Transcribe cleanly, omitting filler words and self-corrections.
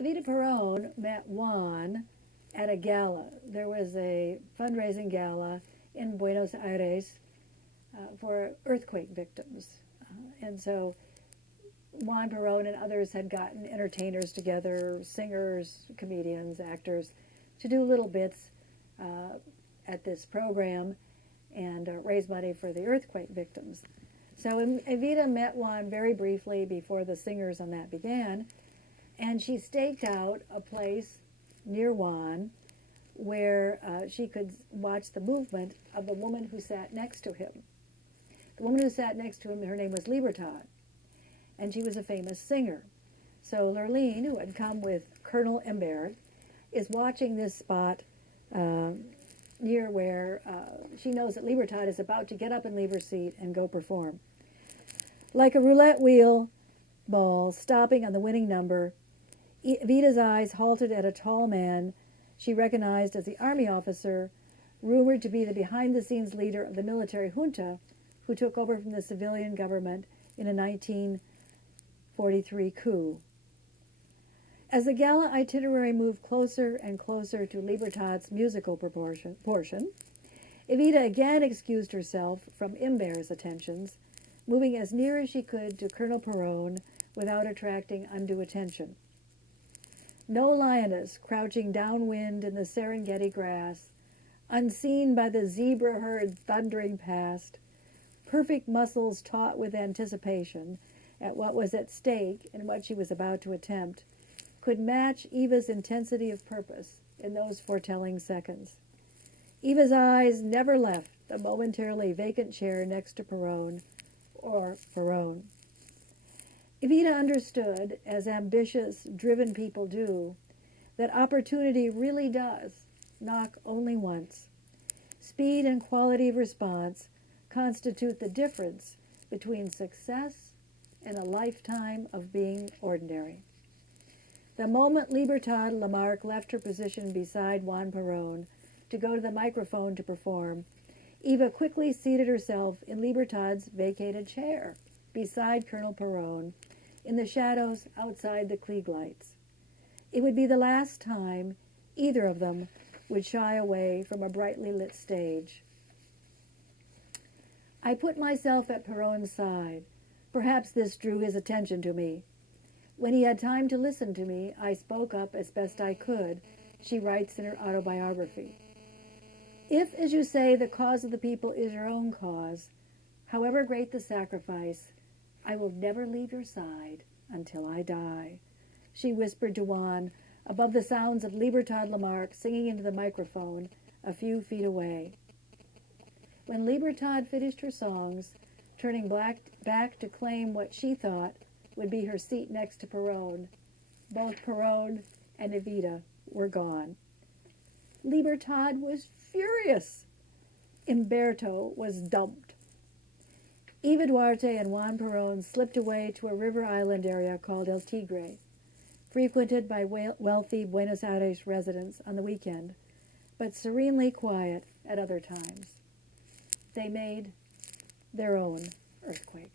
Evita Perón met Juan at a gala. There was a fundraising gala in Buenos Aires for earthquake victims. And so Juan Perón and others had gotten entertainers together, singers, comedians, actors, to do little bits at this program and raise money for the earthquake victims. So Evita met Juan very briefly before the singers on that began, and she staked out a place near Juan where she could watch the movement of the woman who sat next to him. The woman who sat next to him, her name was Libertad, and she was a famous singer. So Lurleen, who had come with Colonel Imbert, is watching this spot near where she knows that Libertad is about to get up and leave her seat and go perform. Like a roulette wheel ball stopping on the winning number, Evita's eyes halted at a tall man she recognized as the army officer rumored to be the behind-the-scenes leader of the military junta who took over from the civilian government in a 1943 coup. As the gala itinerary moved closer and closer to Libertad's musical portion, Evita again excused herself from Imbert's attentions, moving as near as she could to Colonel Perón without attracting undue attention. No lioness crouching downwind in the Serengeti grass, unseen by the zebra herd thundering past, perfect muscles taut with anticipation at what was at stake and what she was about to attempt, could match Eva's intensity of purpose in those foretelling seconds. Eva's eyes never left the momentarily vacant chair next to Perón, or Perón. Evita understood, as ambitious, driven people do, that opportunity really does knock only once. Speed and quality of response constitute the difference between success and a lifetime of being ordinary. The moment Libertad Lamarck left her position beside Juan Perón to go to the microphone to perform, Eva quickly seated herself in Libertad's vacated chair beside Colonel Perón in the shadows outside the Klieg lights. It would be the last time either of them would shy away from a brightly lit stage. I put myself at Perrón's side. Perhaps this drew his attention to me. When he had time to listen to me, I spoke up as best I could, she writes in her autobiography. If, as you say, the cause of the people is your own cause, however great the sacrifice, I will never leave your side until I die, she whispered to Juan above the sounds of Libertad Lamarck singing into the microphone a few feet away. When Libertad finished her songs, turning back to claim what she thought would be her seat next to Perón, both Perón and Evita were gone. Libertad was furious. Umberto was dumped. Eva Duarte and Juan Perón slipped away to a river island area called El Tigre, frequented by wealthy Buenos Aires residents on the weekend, but serenely quiet at other times. They made their own earthquake.